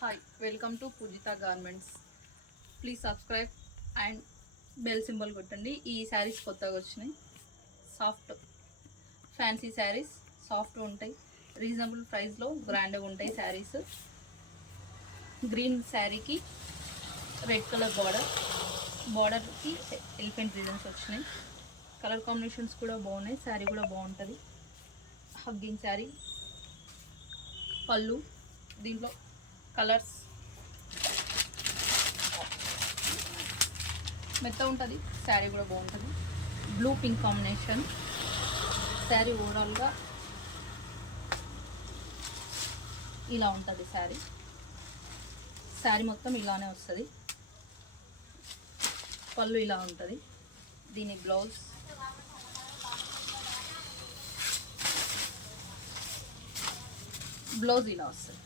Hi, welcome to Pujitha garments. Please subscribe and bell symbol కొట్టండి. ఈ శారీస్ కొత్తగా వచ్చినాయి. సాఫ్ట్ ఫ్యాన్సీ శారీస్, సాఫ్ట్ ఉంటాయి, రీజనబుల్ ప్రైస్లో గ్రాండ్గా ఉంటాయి శారీస్. గ్రీన్ శారీకి రెడ్ కలర్ బార్డర్కి ఎలిఫెంట్ డిజైన్స్ వచ్చినాయి. కలర్ కాంబినేషన్స్ కూడా బాగున్నాయి. శారీ కూడా బాగుంటుంది. హగ్గింగ్ శారీ, పళ్ళు, దీంట్లో కలర్స్ మెత్త ఉంటుంది. శారీ కూడా బాగుంటుంది. Blue pink combination sari. ఓవరాల్గా ఇలా ఉంటుంది శారీ. శారీ మొత్తం ఇలానే వస్తుంది. పళ్ళు ఇలా ఉంటుంది. దీని బ్లౌజ్ ఇలా వస్తుంది.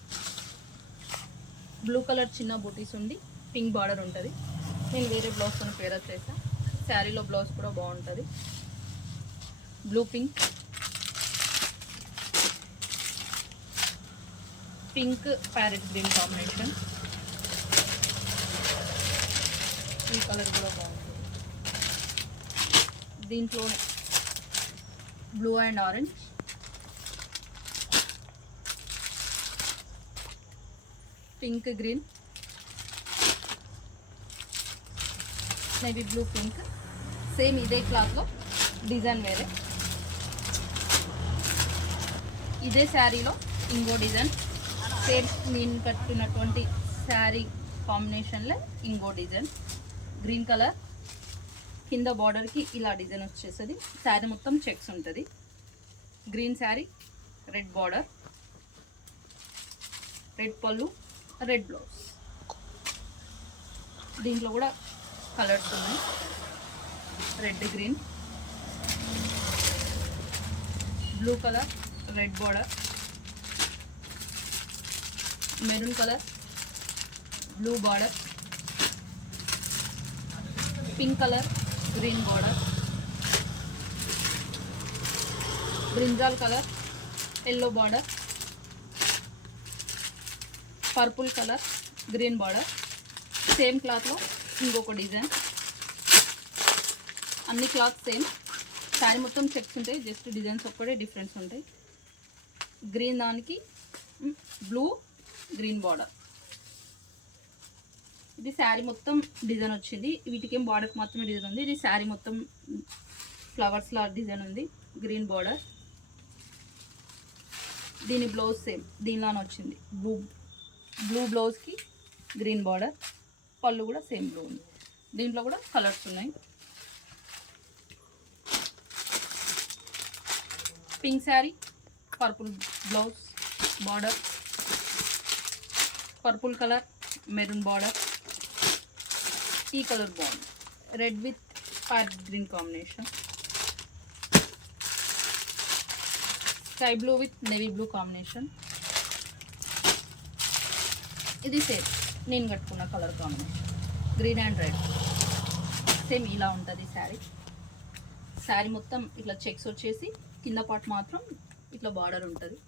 బ్లూ కలర్ చిన్న బూటీస్ ఉండి పింక్ బార్డర్ ఉంటుంది. నేను వేరే బ్లౌజ్తో పేరప్ చేసాను. శారీలో బ్లౌజ్ కూడా బాగుంటుంది. Blue pink parrot green combination. ఈ కలర్ కూడా బాగుంటుంది. దీంట్లో blue and orange, pink green, navy blue pink. Same ఇదే క్లాత్లో డిజైన్ వేరే. ఇదే శారీలో ఇంకో డిజైన్, సేమ్ నేను కట్టుకున్నటువంటి శారీ కాంబినేషన్లో ఇంకో డిజైన్. గ్రీన్ కలర్ కింద బార్డర్కి ఇలా డిజైన్ వచ్చేస్తుంది. శారీ మొత్తం చెక్స్ ఉంటుంది. Green sari, red border, red పళ్ళు, రెడ్ బ్లౌజ్. దీంట్లో కూడా కలర్స్ ఉన్నాయి. Red green, blue colour, red border, maroon colour, blue border, pink colour, green border, brinjal colour, yellow border, purple colour, green border. Same క్లాత్లో ఇంకొక design. అన్ని cloth same. Sari మొత్తం checks ఉంటాయి, just designs ఒక్కటే difference ఉంటాయి. Green దానికి blue green border. ఇది శారీ మొత్తం డిజైన్ వచ్చింది. వీటికేం బార్డర్కి మాత్రమే డిజైన్ ఉంది. ఇది శారీ మొత్తం ఫ్లవర్స్లా డిజైన్ ఉంది. Green border. దీని బ్లౌజ్ సేమ్ దీనిలానే వచ్చింది. బ్లూ బ్లౌజ్కి గ్రీన్ బార్డర్. పళ్ళు కూడా సేమ్ బ్లూ ఉంది. దీంట్లో కూడా కలర్స్ ఉన్నాయి. Pink sari, purple blouse border, purple colour, maroon border. ఈ కలర్ బాగుంది. Red with parrot green combination. Sky blue with navy blue combination. ఇది సేమ్ నేను కట్టుకున్న colour combination, green and red. Same ఇలా ఉంటుంది శారీ. శారీ మొత్తం ఇట్లా చెక్స్ వచ్చేసి కింద పార్ట్ మాత్రం ఇట్లా బార్డర్ ఉంటుంది.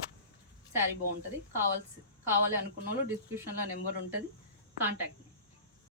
శారీ బాగుంటుంది. కావాలి అనుకున్న వాళ్ళు డిస్క్రిప్షన్లో నెంబర్ ఉంటుంది, కాంటాక్ట్.